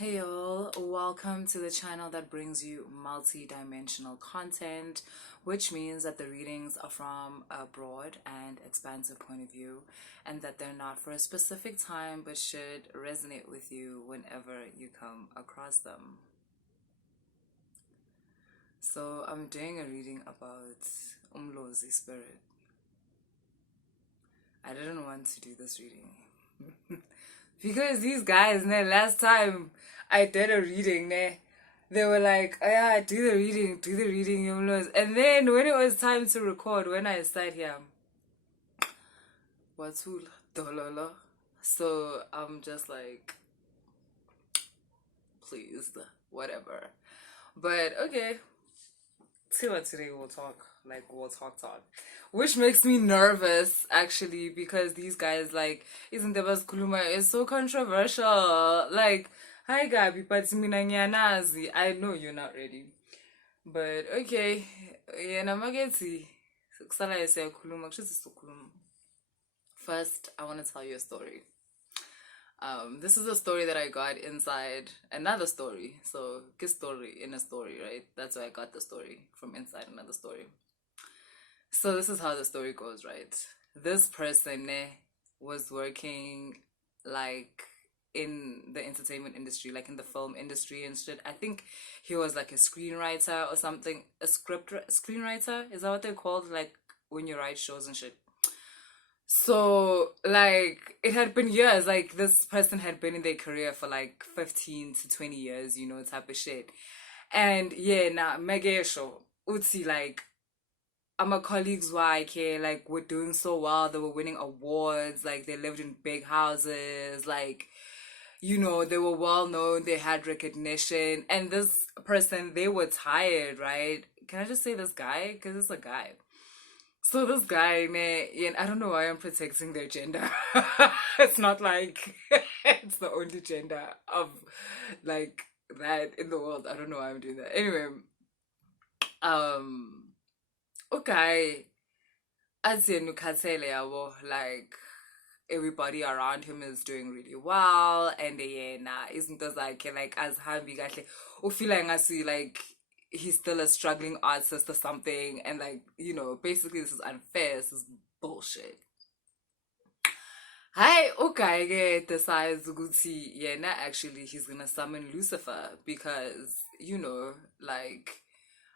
Hey y'all, welcome to the channel that brings you multi-dimensional content, which means that the readings are from a broad and expansive point of view, and that they're not for a specific time but should resonate with you whenever you come across them. So I'm doing a reading about Umlozi spirit. I didn't want to do this reading because these guys, last time I did a reading, they were like, oh, yeah, do the reading, Umlozi. And then when it was time to record, when I sat here, Watul Dololo. So I'm just like, please, whatever. But okay, today we'll talk. Like, we'll talk. Which makes me nervous, actually, because these guys, like, isn't the best kuluma is so controversial. Like, hi, Gabi, but I know you're not ready. But okay, yeah, namageti. First, I want to tell you a story. This is a story that I got inside another story. So, kiss story in a story, right? That's why I got the story from inside another story. So this is how the story goes, right? This person was working like in the entertainment industry, like in the film industry and shit. I think he was like a screenwriter or something, a screenwriter. Is that what they're called? Like when you write shows and shit. So, like, it had been years. Like, this person had been in their career for like 15 to 20 years, type of shit. And yeah, now, mega show. Utsi, like, my colleagues were like were doing so well. They were winning awards. Like, they lived in big houses. Like, they were well known. They had recognition. And this person, they were tired, right? Can I just say this guy? Because it's a guy. So this guy, and I don't know why I'm protecting their gender. It's not like it's the only gender of like that in the world. I don't know why I'm doing that. Anyway, um, okay, as in like everybody around him is doing really well, and isn't this like as hambi kahle, ufila see like he's still a struggling artist or something, and like basically this is unfair, this is bullshit. Hi, okay, decides ukuthi yena actually he's gonna summon Lucifer because like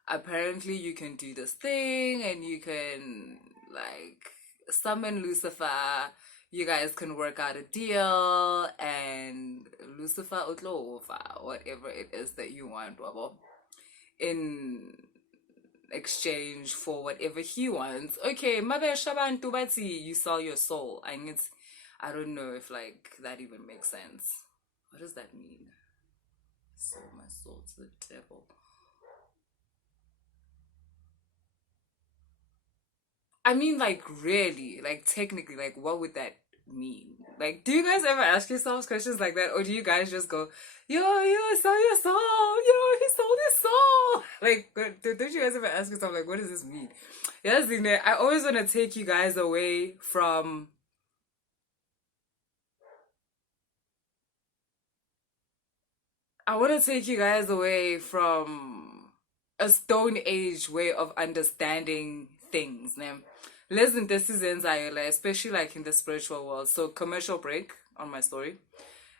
apparently you can do this thing and you can like summon Lucifer. You guys can work out a deal and Lucifer utlofa whatever it is that you want, babo, in exchange for whatever he wants. Okay, mabe shabantu bati you sell your soul. I don't know if like that even makes sense. What does that mean? Sold my soul to the devil. I mean, like, really, like, technically, like, what would that mean? Like, do you guys ever ask yourselves questions like that? Or do you guys just go, yo, sell your soul, he sold his soul? Like, don't you guys ever ask yourself, like, what does this mean? Yeah, that's the thing. I always want to take you guys away from. I want to take you guys away from a Stone Age way of understanding things. Listen, this is Nzunza, especially like in the spiritual world. So, commercial break on my story.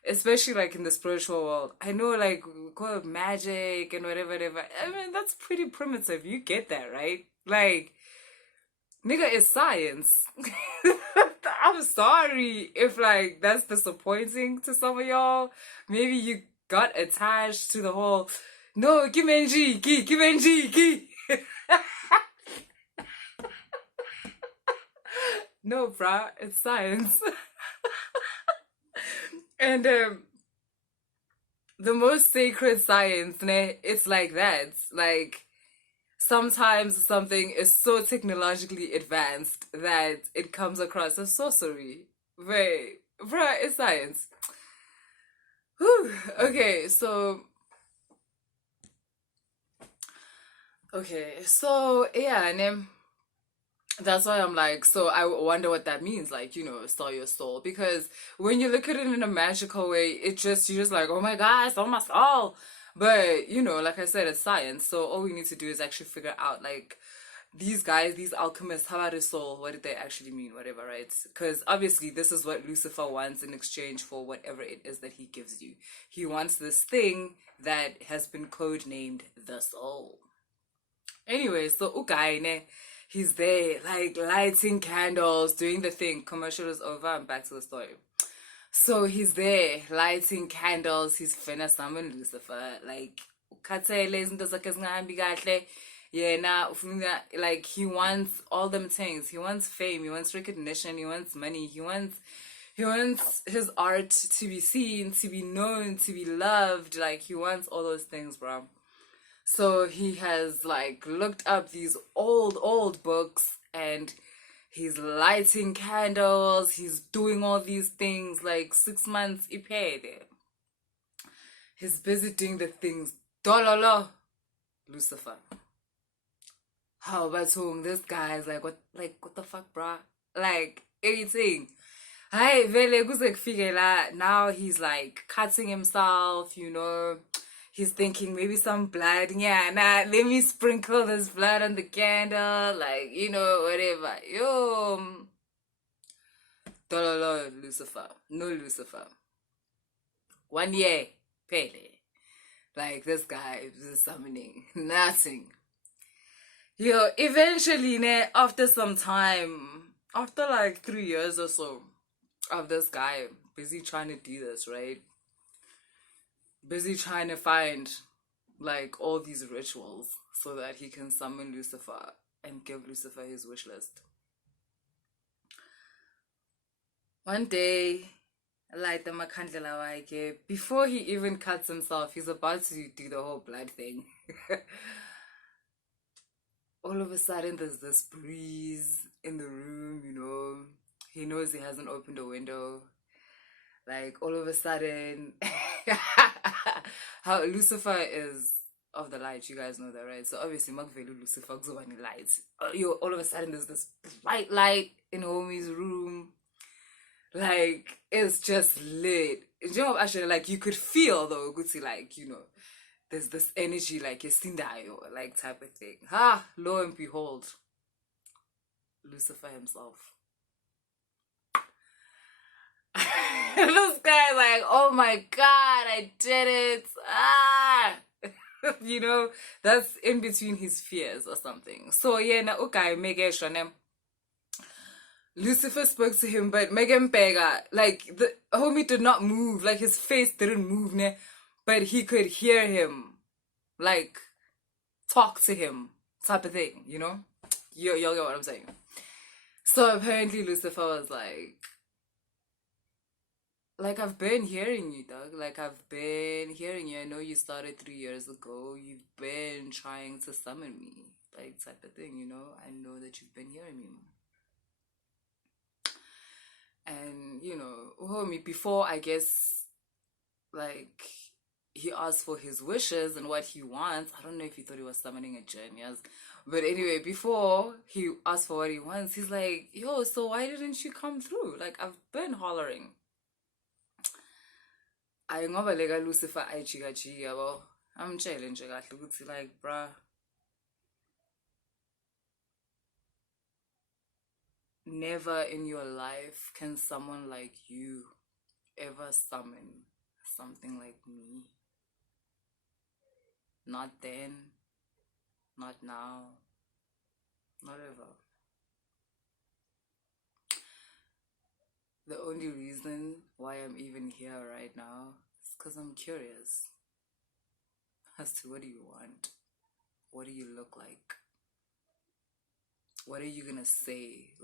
Especially like in the spiritual world. I know like we call it magic and whatever. I mean, that's pretty primitive. You get that, right? Like, nigga, it's science. I'm sorry if like that's disappointing to some of y'all. Maybe you got attached to the whole no, give me G. No, bruh, it's science. And the most sacred science, it's like that. Like, sometimes something is so technologically advanced that it comes across as sorcery. Wait, bruh, it's science. Whew. Okay, so yeah, That's why I'm like, so I wonder what that means, like, sell your soul. Because when you look at it in a magical way, you're just like, oh my God, sell my soul. But, like I said, it's science. So all we need to do is actually figure out, like, these guys, these alchemists, how about his soul? What did they actually mean? Whatever, right? Because obviously, this is what Lucifer wants in exchange for whatever it is that he gives you. He wants this thing that has been codenamed the soul. Anyway, so Ugaine, he's there, like lighting candles, doing the thing. Commercial is over. I'm back to the story. So he's there, lighting candles. He's finna summon Lucifer. Like, ukhathele izinto zakhe zingahambi kahle. Yeah, now like he wants all them things. He wants fame. He wants recognition. He wants money. He wants his art to be seen, to be known, to be loved. Like he wants all those things, bro. So he has like looked up these old books and he's lighting candles, he's doing all these things like 6 months ipede. He's busy doing the things. Dololo Lucifer. How about whom? This guy is like what the fuck, bruh? Like anything. Hi, vele kuze kufike la. Now he's like cutting himself, He's thinking maybe some blood. Yeah, nah, let me sprinkle this blood on the candle. Like, whatever. Yo. Dololo, Lucifer. No Lucifer. 1 year. Pele. Like, this guy is summoning. Nothing. Yo, eventually, after some time, after like 3 years or so of this guy busy trying to do this, right? Busy trying to find like all these rituals so that he can summon Lucifer and give Lucifer his wish list. One day, light the makandlela waike, before he even cuts himself, he's about to do the whole blood thing. All of a sudden, there's this breeze in the room, He knows he hasn't opened a window. Like, all of a sudden, how Lucifer is of the light, you guys know that, right? So obviously, Magvelu Lucifer goes over the lights. All of a sudden, there's this bright light in homie's room. Like, it's just lit. Actually, like, you could feel, though, like, there's this energy, like, Sindayo, like, type of thing. Lo and behold, Lucifer himself. This guy, like, oh my God, I did it. That's in between his fears or something. So, yeah, na okay, Megeshonem. Lucifer spoke to him, but Megan Pega, like, the homie did not move. Like, his face didn't move, but he could hear him, like, talk to him, type of thing, Y'all get what I'm saying. So apparently Lucifer was like, I've been hearing you, dog. Like, I've been hearing you. I know you started 3 years ago. You've been trying to summon me, like, type of thing, I know that you've been hearing me. And, homie, before, I guess, like, he asked for his wishes and what he wants. I don't know if he thought he was summoning a jinn, yes. But anyway, before he asked for what he wants, he's like, yo, so why didn't you come through? Like, I've been hollering. I ngoba lega Lucifer ayijika yabo. Amtshele nje kahle ukuthi like, bruh, never in your life can someone like you ever summon something like me. Not then, not now, not ever. The only reason why I'm even here right now is because I'm curious as to what do you want? What do you look like? What are you gonna say?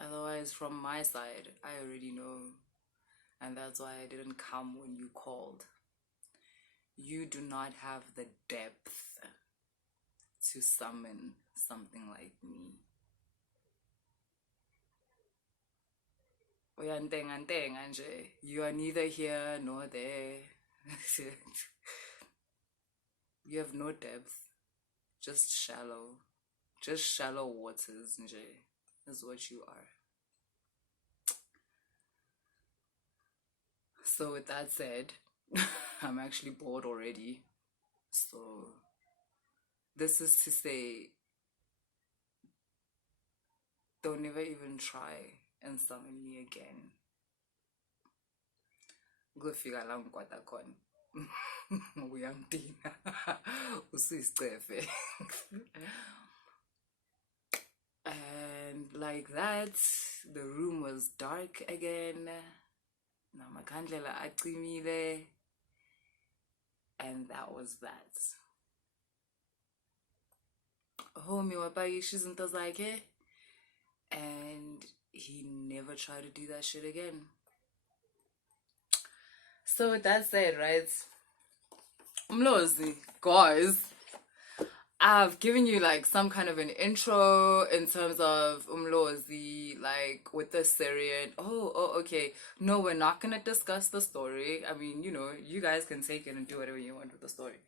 Otherwise, from my side, I already know. And that's why I didn't come when you called. You do not have the depth to summon something like me. You are neither here nor there. You have no depth. Just shallow. Just shallow waters, nje, is what you are. So with that said, I'm actually bored already. So this is to say, don't ever even try and summon me again. Go figure out what I can. Uyangidina. Usisicefe. And like that, the room was dark again. Namakhandlela acimile. And that was that. Homie wapakisha izinto zakhe, and he never tried to do that shit again. So with that said, right, Umlozi, guys, I've given you like some kind of an intro in terms of Umlozi, like with the Syrian. Oh, okay. No, we're not gonna discuss the story. I mean, you know, you guys can take it and do whatever you want with the story.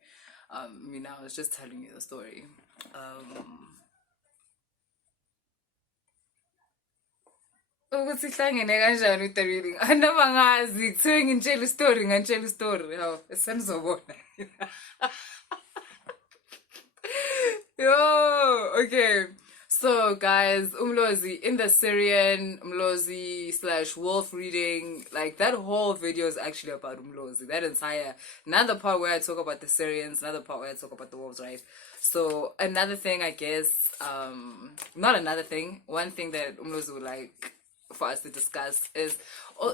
I mean, I was just telling you the story. Ukuthi hlangene kanjani with the reading? Anama ngazi kuthiwe ngintshela story ngantshela story. Hawu, senizobona. Yo, okay. So guys, Umlozi in the Syrian, Umlozi / wolf reading, like that whole video is actually about Umlozi. That entire, another part where I talk about the Syrians, another part where I talk about the wolves, right? So another thing, I guess, not another thing, one thing that Umlozi would like for us to discuss is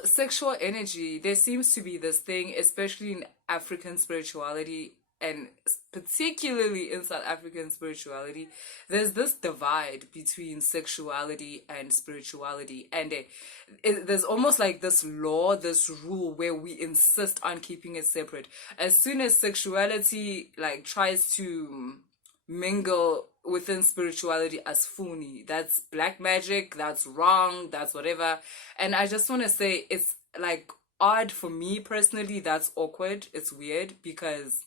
sexual energy. There seems to be this thing, especially in African spirituality, and particularly in South African spirituality, there's this divide between sexuality and spirituality, and there's almost like this law, this rule where we insist on keeping it separate. As soon as sexuality like tries to mingle within spirituality as funi, that's black magic, that's wrong, that's whatever. And I just want to say, it's like odd for me personally, that's awkward, it's weird, because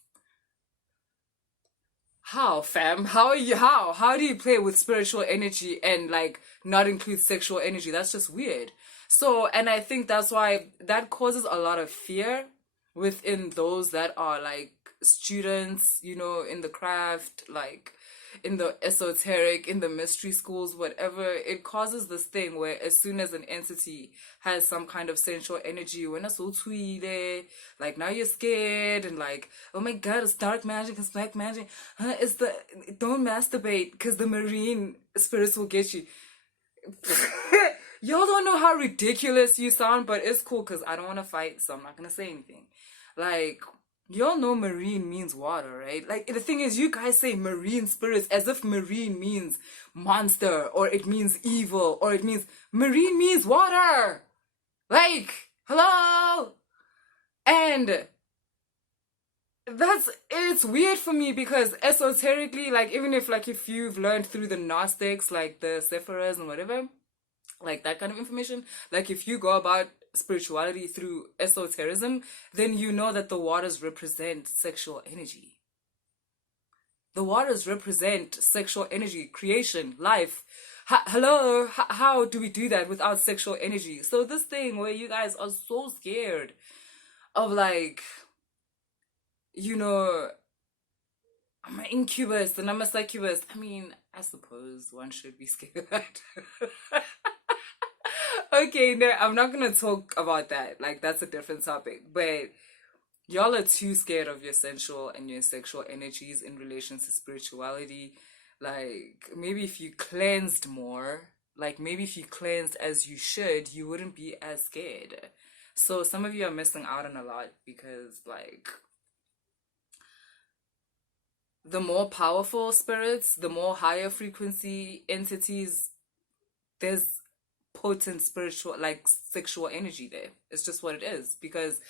how, fam? How do you play with spiritual energy and like not include sexual energy? That's just weird. So, and I think that's why that causes a lot of fear within those that are like students, you know, in the craft, like in the esoteric, in the mystery schools, whatever. It causes this thing where as soon as an entity has some kind of sensual energy, when it's all tweedy, like now you're scared and like, oh my god, it's dark magic, it's black magic, it's the, don't masturbate because the marine spirits will get you. Y'all don't know how ridiculous you sound, but it's cool because I don't want to fight, so I'm not gonna say anything. Like, y'all know marine means water, right? Like, the thing is, you guys say marine spirits as if marine means monster, or it means evil, or it means, marine means water! Like, hello? And it's weird for me because esoterically, like, even if you've learned through the Gnostics, like the Sephiras and whatever, like that kind of information, like if you go about spirituality through esotericism, then you know that the waters represent sexual energy. The waters represent sexual energy, creation, life. Hello, how do we do that without sexual energy? So this thing where you guys are so scared of, like, you know, I'm an incubus and I'm a succubus. I mean, I suppose one should be scared. Okay, no, I'm not gonna talk about that. Like, that's a different topic. But y'all are too scared of your sensual and your sexual energies in relation to spirituality. Like, maybe if you cleansed more, like maybe if you cleansed as you should, you wouldn't be as scared. So some of you are missing out on a lot because, like, the more powerful spirits, the more higher frequency entities, there's potent spiritual, like, sexual energy there. It's just what it is. Because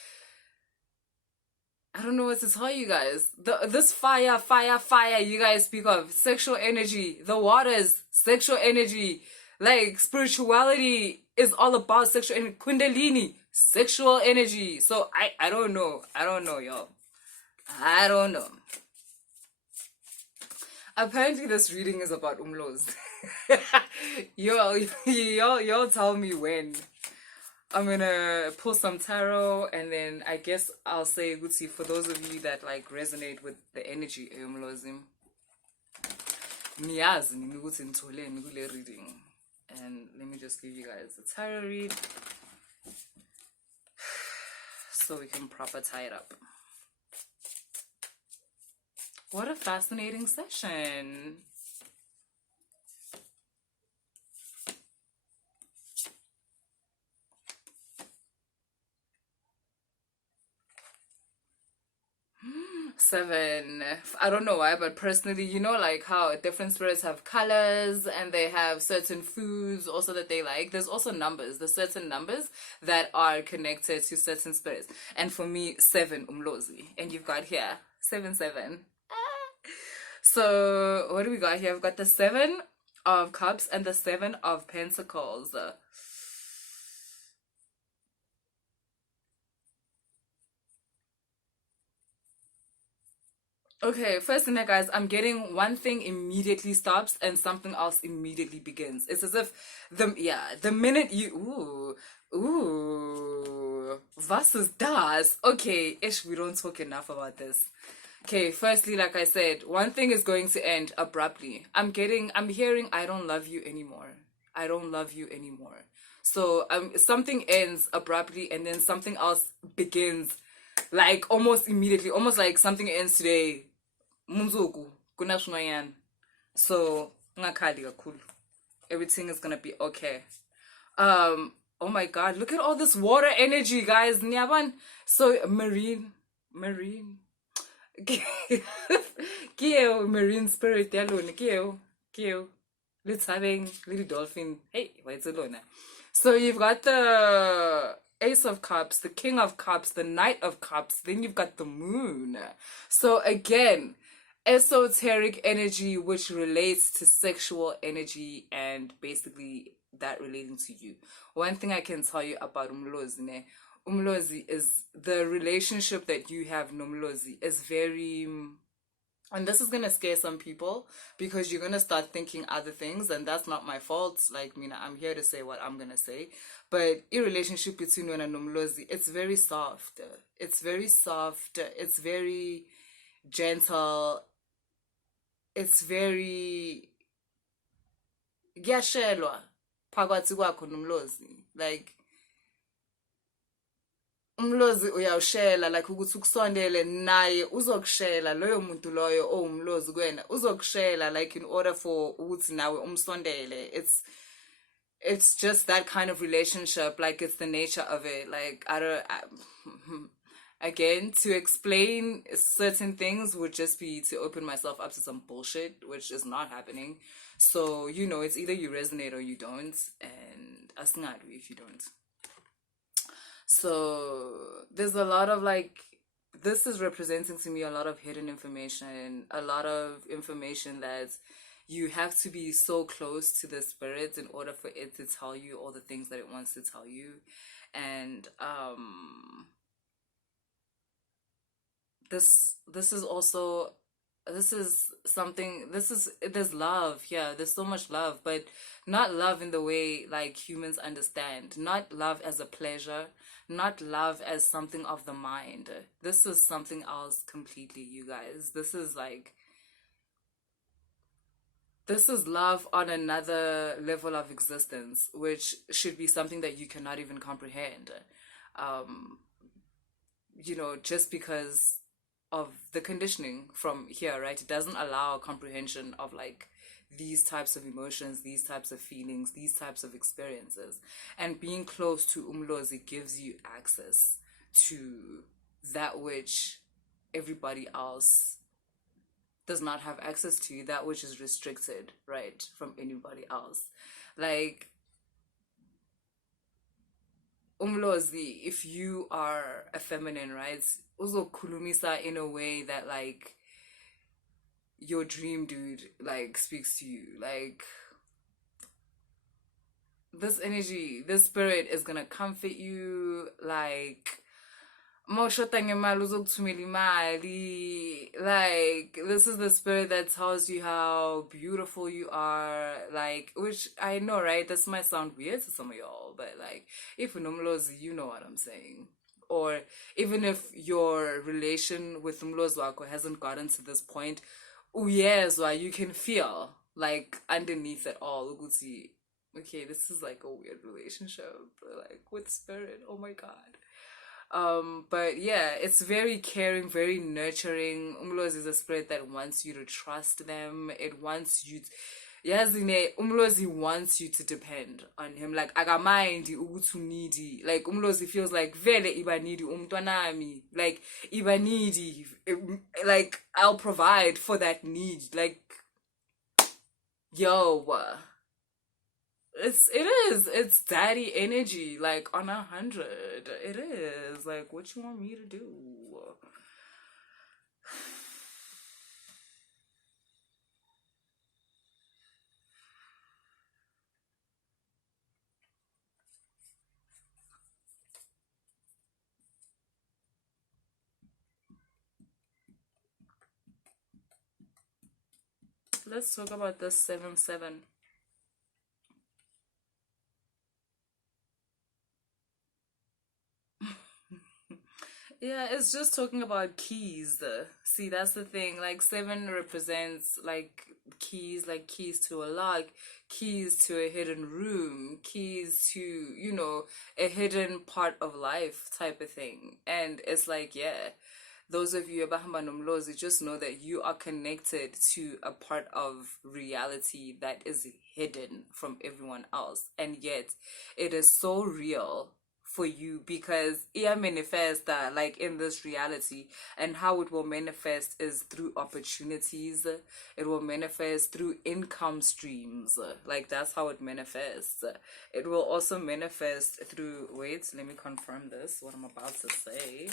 I don't know what to tell you guys. This fire you guys speak of, sexual energy, the waters, sexual energy, like spirituality is all about sexual energy. Kundalini, sexual energy. So I don't know, y'all. I don't know. Apparently, this reading is about Umlozi. Y'all tell me when. I'm gonna pull some tarot, and then I guess I'll say Gutsi for those of you that like resonate with the energy of Umlozi. Niyazi nini ukuthi nitholeni kule reading. And let me just give you guys a tarot read so we can proper tie it up. What a fascinating session. Seven. I don't know why, but personally, you know, like how different spirits have colors and they have certain foods also that they like. There's also numbers. There's certain numbers that are connected to certain spirits. And for me, 7, Umlozi. And you've got here 7. So what do we got here? We've got the 7 of Cups and the 7 of Pentacles. Okay, first thing, guys, I'm getting one thing immediately stops and something else immediately begins. It's as if the minute you was ist das? Okay, ish, we don't talk enough about this. Okay, firstly, like I said, one thing is going to end abruptly. I'm hearing I don't love you anymore. I don't love you anymore. So something ends abruptly and then something else begins like almost immediately, almost like something ends today. Munzuku, kunashmayan. So ngakhali kakhulu. Everything is gonna be okay. Oh my god, look at all this water energy, guys. Nyaban. So marine. Kio marine spirit yalona. Kio. Let's having little dolphin. Hey, why it's alone? So you've got the Ace of Cups, the King of Cups, the Knight of Cups, then you've got the Moon. So again, esoteric energy which relates to sexual energy and basically that relating to you. One thing I can tell you about Umlozi, Umlozi is the relationship that you have Umlozi is very, and this is gonna scare some people because you're gonna start thinking other things, and that's not my fault. Like, I'm here to say what I'm gonna say. But a relationship between you and Umlozi, it's very soft. It's very soft. It's very gentle. It's very kuyashelwa phakathi kwakho nomlozi. Like umlozi uyawushela like ukuthi ukusondele naye uzokushela loyo muntu loyo owumlozi kwena uzokushela like in order for ukuthi nawe umsondele. It's just that kind of relationship, like it's the nature of it. Like again, to explain certain things would just be to open myself up to some bullshit, which is not happening. So, it's either you resonate or you don't, and asingadu if you don't. So there's a lot of this is representing to me a lot of hidden information, a lot of information that you have to be so close to the spirit in order for it to tell you all the things that it wants to tell you. And this is also, there's love. Yeah, there's so much love, but not love in the way like humans understand. Not love as a pleasure, not love as something of the mind. This is something else completely, you guys. This is love on another level of existence, which should be something that you cannot even comprehend. Just because of the conditioning from here, right? It doesn't allow comprehension of these types of emotions, these types of feelings, these types of experiences. And being close to Umlozi gives you access to that which everybody else does not have access to, that which is restricted, right, from anybody else. Like Umlozi, if you are a feminine, right, uzokhulumisa in a way that your dream dude speaks to you. This energy, this spirit is gonna comfort you. Mawushota ngemali uzokuthumela imali. Like, this is the spirit that tells you how beautiful you are. Like, which I know, right? This might sound weird to some of y'all, but like, if unomlozi, you know what I'm saying. Or even if your relation with umlozi wako hasn't gotten to this point, yes, why you can feel like underneath it all, ukuthi, okay, this is like a weird relationship, like with spirit. Oh my God. But yeah, it's very caring, very nurturing. Umlozi is a spirit that wants you to trust them. It wants you to, yazine, Umlozi wants you to depend on him. Like, akamind ukuthi needy. Like, Umlozi feels like vele iba needy umntwanami. Like, iba needy. Like, I'll provide for that need. Like, yo, it's daddy energy, like on 100. It is like, what you want me to do? Let's talk about this 7-7. Yeah, it's just talking about keys. See, that's the thing. Like, 7 represents like keys, like keys to a lock, keys to a hidden room, keys to, a hidden part of life type of thing. And it's like, yeah, those of you abahamba nomlozi, just know that you are connected to a part of reality that is hidden from everyone else. And yet, it is so real for you because it manifests that like in this reality, and how it will manifest is through opportunities. It will manifest through income streams. Like, that's how it manifests. It will also manifest through, wait, let me confirm this, what I'm about to say.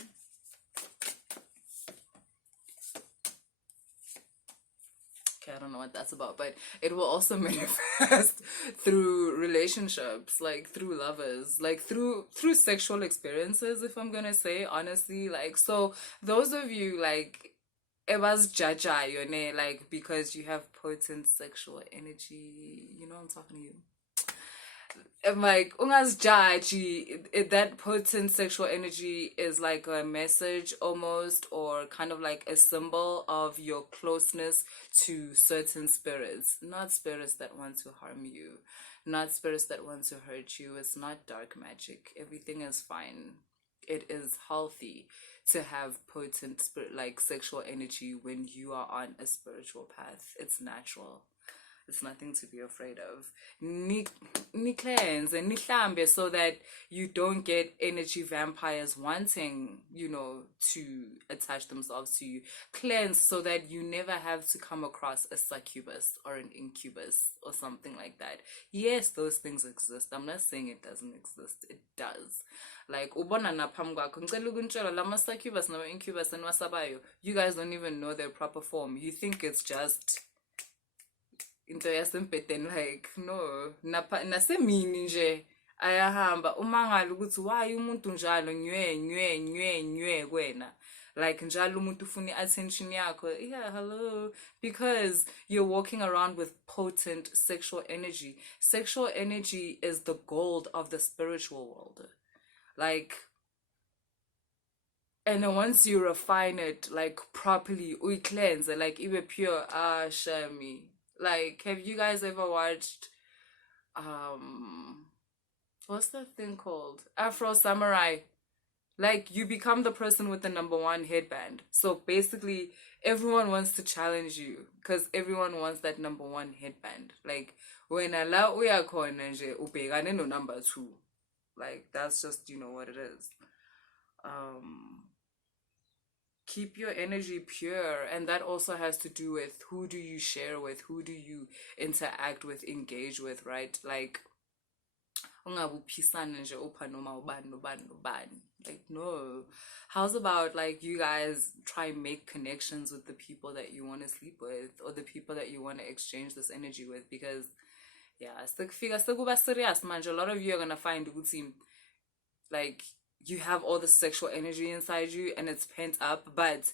Okay, I don't know what that's about, but it will also manifest through relationships, like through lovers, like through sexual experiences, if I'm gonna say honestly. Like, so those of you, like, it was jaja, like, because you have potent sexual energy, I'm talking to you. And like ungas jaji, that potent sexual energy is like a message almost, or kind of like a symbol of your closeness to certain spirits, not spirits that want to harm you, not spirits that want to hurt you. It's not dark magic. Everything is fine. It is healthy to have potent spirit, like sexual energy, when you are on a spiritual path. It's natural. It's nothing to be afraid of. Ni cleanse and ni hlambe, so that you don't get energy vampires wanting, to attach themselves to you. Cleanse so that you never have to come across a succubus or an incubus or something like that. Yes, those things exist. I'm not saying it doesn't exist. It does. Like, ubona na phambi kwakho ngicela ukuntshela lama succubus nama incubus enwasabayo, you guys don't even know their proper form. You think it's just into yasempedeni. Like, no, nasemini nje ayahamba. Umangala ukuthi why umuntu njalo nywe kwena, like njalo umuntu ufuna attention yakho. Yeah, hello. Because you're walking around with potent sexual energy. Sexual energy is the gold of the spiritual world. Like, and then once you refine it, like, properly, we cleanse it, like, even pure, shami. Like, have you guys ever watched, what's that thing called? Afro Samurai. Like, you become the person with the #1 headband. So basically, everyone wants to challenge you because everyone wants that #1 headband. Like, when ala uyakhona nje ubhekane no #2. Like, that's just, what it is. Keep your energy pure, and that also has to do with who do you share with, who do you interact with, engage with, right? Like, like, no. How's about, like, you guys try and make connections with the people that you want to sleep with, or the people that you want to exchange this energy with? Because yeah, serious, man. A lot of you are gonna find ukuthi, like, you have all the sexual energy inside you and it's pent up, but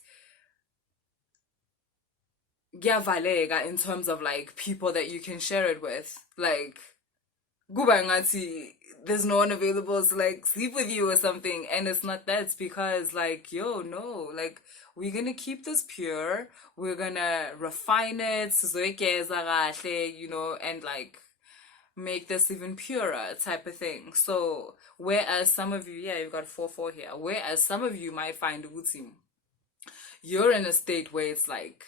valega in terms of like people that you can share it with. Like kuba ngathi there's no one available to like sleep with you or something, and it's not that. It's because like, yo, no, like we're gonna keep this pure, we're gonna refine it, you know, and like make this even purer type of thing. So whereas some of you, yeah, you've got 4-4 here, whereas some of you might find Uti, you're in a state where it's like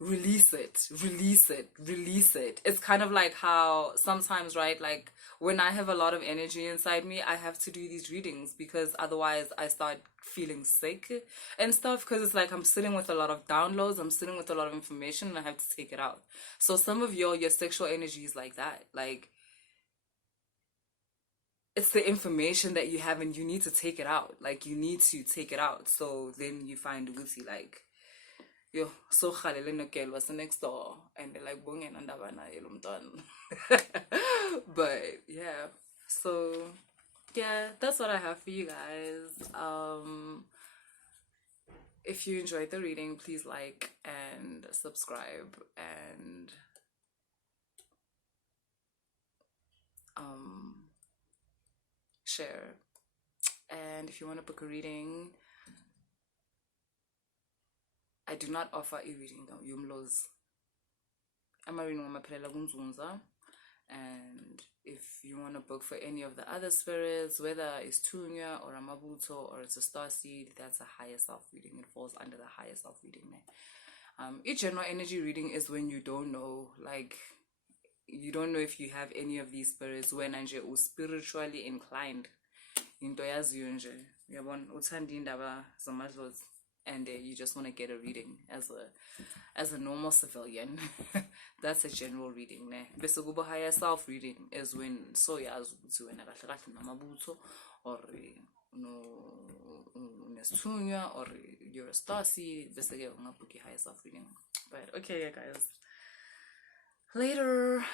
release it, release it, release it. It's kind of like how sometimes, right, like when I have a lot of energy inside me, I have to do these readings because otherwise I start feeling sick and stuff, because it's like I'm sitting with a lot of downloads, I'm sitting with a lot of information, and I have to take it out. So some of your sexual energy is like that. Like it's the information that you have and you need to take it out. Like you need to take it out. So then you find Uguti like, yo, so khalele nokel was next door, and they're like bongena ndabana yelumntwana. But yeah, so yeah, that's what I have for you guys. If you enjoyed the reading, please like and subscribe and share. And if you want to book a reading, I do not offer a reading though. Umlozi. I'm a reading Nzunza. And if you want to book for any of the other spirits, whether it's Tunya or Amabuto or it's a star seed, that's a higher self reading. It falls under the higher self reading. Each general energy reading is when you don't know, like you don't know if you have any of these spirits when anje spiritually inclined. Into yaziyo nje, uyabona uthanda indaba zamadlozi, and you just want to get a reading as a normal civilian. That's a general reading. Bese kuba higher self reading is when so yazi ukuthi wena kahle kahle namabutho or no nesithunywa or you're a stasi, bese ke ungabook higher self reading. But okay, yeah, guys. Later.